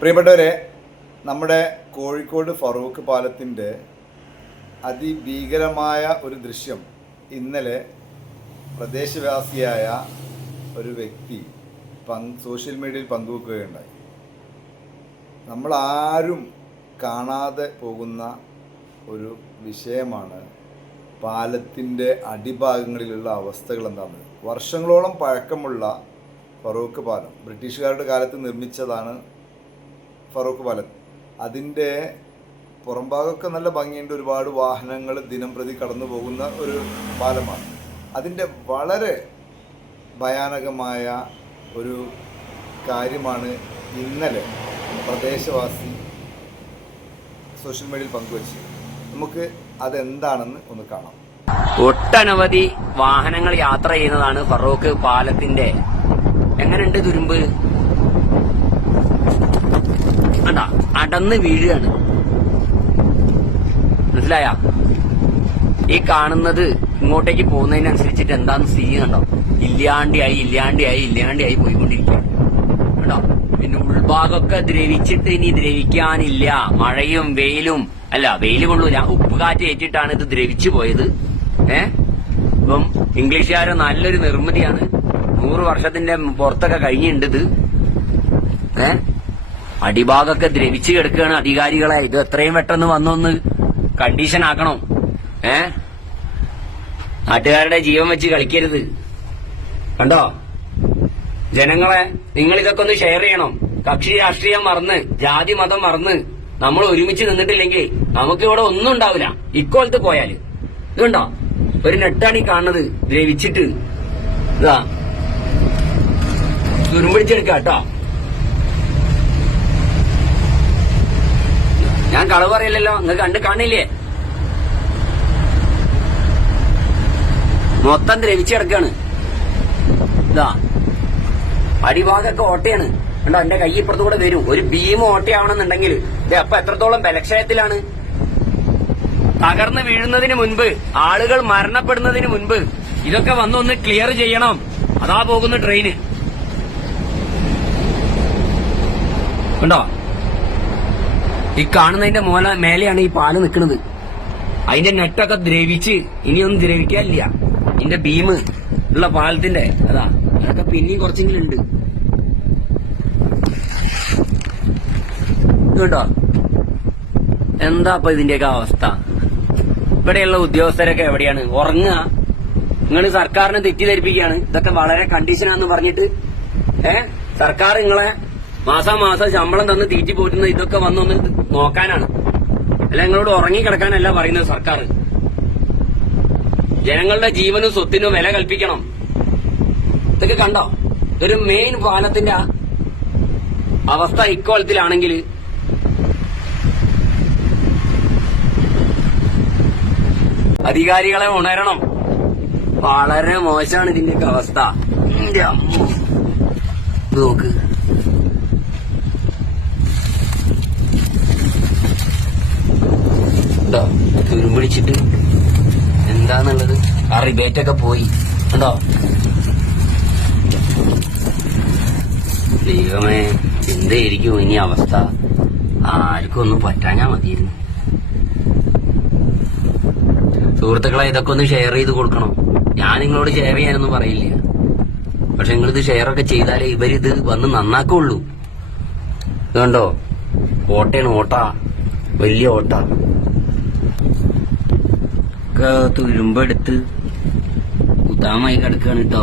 പ്രിയപ്പെട്ടവരെ, നമ്മുടെ കോഴിക്കോട് ഫറൂഖ് പാലത്തിൻ്റെ അതിഭീകരമായ ഒരു ദൃശ്യം ഇന്നലെ പ്രദേശവാസിയായ ഒരു വ്യക്തി സോഷ്യൽ മീഡിയയിൽ പങ്കുവെക്കുകയുണ്ടായി. നമ്മളാരും കാണാതെ പോകുന്ന ഒരു വിഷയമാണ് പാലത്തിൻ്റെ അടിഭാഗങ്ങളിലുള്ള അവസ്ഥകൾ എന്താണെന്ന്. വർഷങ്ങളോളം പഴക്കമുള്ള ഫറൂഖ് പാലം, ബ്രിട്ടീഷുകാരുടെ കാലത്ത് നിർമ്മിച്ചതാണ് ഫറൂഖ് പാലം. അതിൻ്റെ പുറംഭാഗമൊക്കെ നല്ല ഭംഗിയുണ്ട്, ഒരുപാട് വാഹനങ്ങൾ ദിനം പ്രതി കടന്നു പോകുന്ന ഒരു പാലമാണ്. അതിൻ്റെ വളരെ ഭയാനകമായ ഒരു കാര്യമാണ് ഇന്നലെ പ്രദേശവാസി സോഷ്യൽ മീഡിയയിൽ പങ്കുവച്ചത്. നമുക്ക് അതെന്താണെന്ന് ഒന്ന് കാണാം. ഒട്ടനവധി വാഹനങ്ങൾ യാത്ര ചെയ്യുന്നതാണ് ഫറൂഖ് പാലത്തിന്റെ. എങ്ങനെയുണ്ട് തുരുമ്പ്? കണ്ടാ, അടന്ന് വീഴുകയാണ്. മനസ്സിലായ? ഈ കാണുന്നത് ഇങ്ങോട്ടേക്ക് പോകുന്നതിനനുസരിച്ചിട്ട് എന്താന്ന് സ്ഥിതി കണ്ടോ? ഇല്ലാണ്ടിയായി പോയിക്കൊണ്ടിരിക്കുകയാണ്. കണ്ടോ? പിന്നെ ഉൾഭാഗമൊക്കെ ദ്രവിച്ചിട്ട് ഇനി ദ്രവിക്കാനില്ല. മഴയും വെയിലും വെയിൽ കൊള്ളൂല, ഉപ്പുകാറ്റ് ഏറ്റിട്ടാണ് ഇത് ദ്രവിച്ചു പോയത്. ഇപ്പം ഇംഗ്ലീഷുകാരെ നല്ലൊരു നിർമ്മിതിയാണ്. 100 വർഷത്തിന്റെ പുറത്തൊക്കെ കഴിഞ്ഞിട്ടുണ്ട് ഇത്. അടിഭാഗമൊക്കെ ദ്രവിച്ചു കിടക്കുകയാണ്. അധികാരികളെ ഇത് എത്രയും പെട്ടെന്ന് വന്നൊന്ന് കണ്ടീഷൻ ആക്കണം. നാട്ടുകാരുടെ ജീവൻ വെച്ച് കളിക്കരുത്. കണ്ടോ ജനങ്ങളെ, നിങ്ങൾ ഇതൊക്കെ ഒന്ന് ഷെയർ ചെയ്യണം. കക്ഷി രാഷ്ട്രീയം മറന്ന്, ജാതി മതം മറന്ന് നമ്മൾ ഒരുമിച്ച് നിന്നിട്ടില്ലെങ്കിൽ നമുക്ക് ഇവിടെ ഒന്നും ഉണ്ടാവില്ല. ഇക്കോലത്ത് പോയാല് ഇതുണ്ടോ, ഒരു നെട്ടാണ് ഈ കാണുന്നത് ദ്രവിച്ചിട്ട്. ഇതാ തുരുമ്പിടിച്ചെടുക്ക കേട്ടോ. ഞാൻ കളവ് പറയില്ലല്ലോ, നിങ്ങൾ കാണില്ലേ? മൊത്തം ദ്രവിച്ച് കിടക്കാണ്. ഇതാ അടിഭാഗമൊക്കെ ഓട്ടയാണ്. കണ്ടോ, എന്റെ കൈ ഇപ്പുറത്തു കൂടെ വരും. ഒരു ബീം ഓട്ടയാവണമെന്നുണ്ടെങ്കിൽ അപ്പൊ എത്രത്തോളം ബലക്ഷയത്തിലാണ്. തകർന്ന് വീഴുന്നതിന് മുൻപ്, ആളുകൾ മരണപ്പെടുന്നതിന് മുൻപ് ഇതൊക്കെ വന്നൊന്ന് ക്ലിയർ ചെയ്യണം. അതാ പോകുന്ന ട്രെയിന്. കണ്ടോ, ഈ കാണുന്നതിന്റെ മേലെയാണ് ഈ പാല് നിൽക്കുന്നത്. അതിന്റെ നെറ്റൊക്കെ ദ്രവിച്ച് ഇനിയൊന്നും ദ്രവിക്കാനില്ല. ഇതിന്റെ ബീം ഉള്ള പാലത്തിന്റെ അതൊക്കെ പിന്നെയും കുറച്ചെങ്കിലും ഉണ്ട്. കേട്ടോ, എന്താ ഇപ്പൊ ഇതിന്റെയൊക്കെ അവസ്ഥ? ഇവിടെയുള്ള ഉദ്യോഗസ്ഥരൊക്കെ എവിടെയാണ്? ഉറങ്ങുക? നിങ്ങൾ സർക്കാരിനെ തെറ്റിദ്ധരിപ്പിക്കുകയാണ്. ഇതൊക്കെ വളരെ കണ്ടീഷനാന്ന് പറഞ്ഞിട്ട് സർക്കാർ നിങ്ങളെ മാസാമാസം ശമ്പളം തന്ന് തീറ്റി പോറ്റുന്ന ഇതൊക്കെ വന്നൊന്ന് നോക്കാനാണ്. അല്ല, നിങ്ങളോട് ഉറങ്ങിക്കിടക്കാനല്ല പറയുന്നത് സർക്കാർ. ജനങ്ങളുടെ ജീവനും സ്വത്തിനും വില കൽപ്പിക്കണം. ഇതൊക്കെ കണ്ടോ, ഒരു മെയിൻ പാലത്തിന്റെ അവസ്ഥ ഇക്കോലത്തിലാണെങ്കിൽ അധികാരികളെ ഉണരണം. വളരെ മോശമാണ് ഇതിന്റെയൊക്കെ അവസ്ഥ. എന്റെ അമ്മ, നോക്ക്. തുരുമ്പിടിച്ചിട്ട് എന്താന്നുള്ളത്. ആ റിബേറ്റൊക്കെ പോയി. കണ്ടോ? ദൈവമേ, എന്തായിരിക്കും ഇനി അവസ്ഥ? ആർക്കും ഒന്നും പറ്റാഞ്ഞാ മതിയിരുന്നു. സുഹൃത്തുക്കളെ, ഇതൊക്കെ ഒന്ന് ഷെയർ ചെയ്ത് കൊടുക്കണം. ഞാൻ നിങ്ങളോട് ഷെയർ ചെയ്യാനൊന്നും പറയില്ല. പക്ഷെ നിങ്ങളിത് ഷെയറൊക്കെ ചെയ്താലേ ഇവരിത് വന്ന് നന്നാക്കുള്ളൂ. ഇതുണ്ടോ, ഓട്ടയാണ്, ഓട്ട, വലിയ ഓട്ട. തുരുമ്പെടുത്ത് കുത്താമായി കിടക്കാണ് കേട്ടോ.